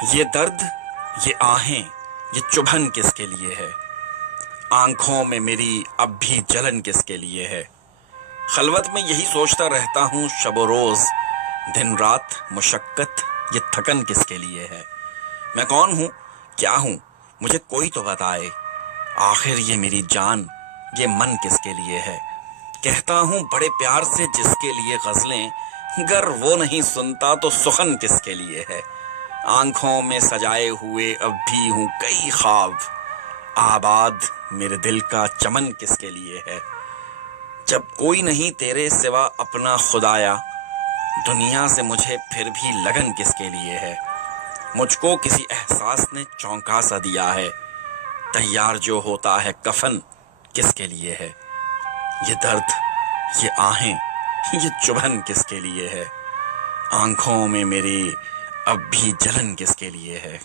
یہ درد، یہ آہیں، یہ چبھن کس کے لیے ہے؟ آنکھوں میں میری اب بھی جلن کس کے لیے ہے؟ خلوت میں یہی سوچتا رہتا ہوں شب و روز، دن رات مشقت، یہ تھکن کس کے لیے ہے؟ میں کون ہوں، کیا ہوں، مجھے کوئی تو بتائے۔ آخر یہ میری جان، یہ من کس کے لیے ہے؟ کہتا ہوں بڑے پیار سے جس کے لیے غزلیں، گر وہ نہیں سنتا تو سخن کس کے لیے ہے؟ آنکھوں میں سجائے ہوئے اب بھی ہوں کئی خواب، آباد میرے دل کا چمن کس کے لیے ہے؟ جب کوئی نہیں تیرے سوا اپنا خدایا، دنیا سے مجھے پھر بھی لگن کس کے لیے ہے؟ مجھ کو کسی احساس نے چونکا سا دیا ہے، تیار جو ہوتا ہے کفن کس کے لیے ہے؟ یہ درد، یہ آہیں، یہ چبھن کس کے لیے ہے؟ آنکھوں میں میری اب بھی جلن کس کے لیے ہے؟